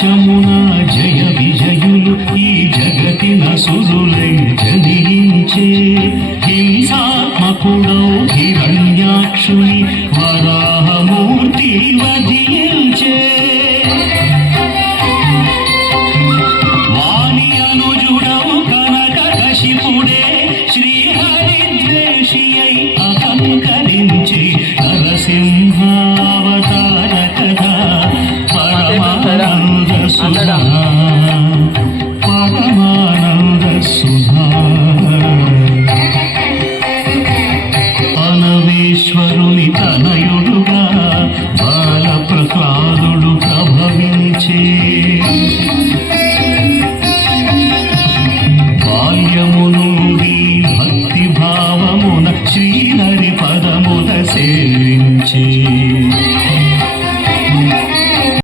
ఆకాశమున జయ విజయులు ఈ జగతి నసురులై జనించే హింసాత్మకుడౌ హిరణ్యాక్షుని వరాహమూర్తి వధించే వాణి అనుజుడవు కనక కశిపుడే శ్రీహరిద్వేషి అయి అహంకరించి నరసింహావతార కథ పరమానంద సుధా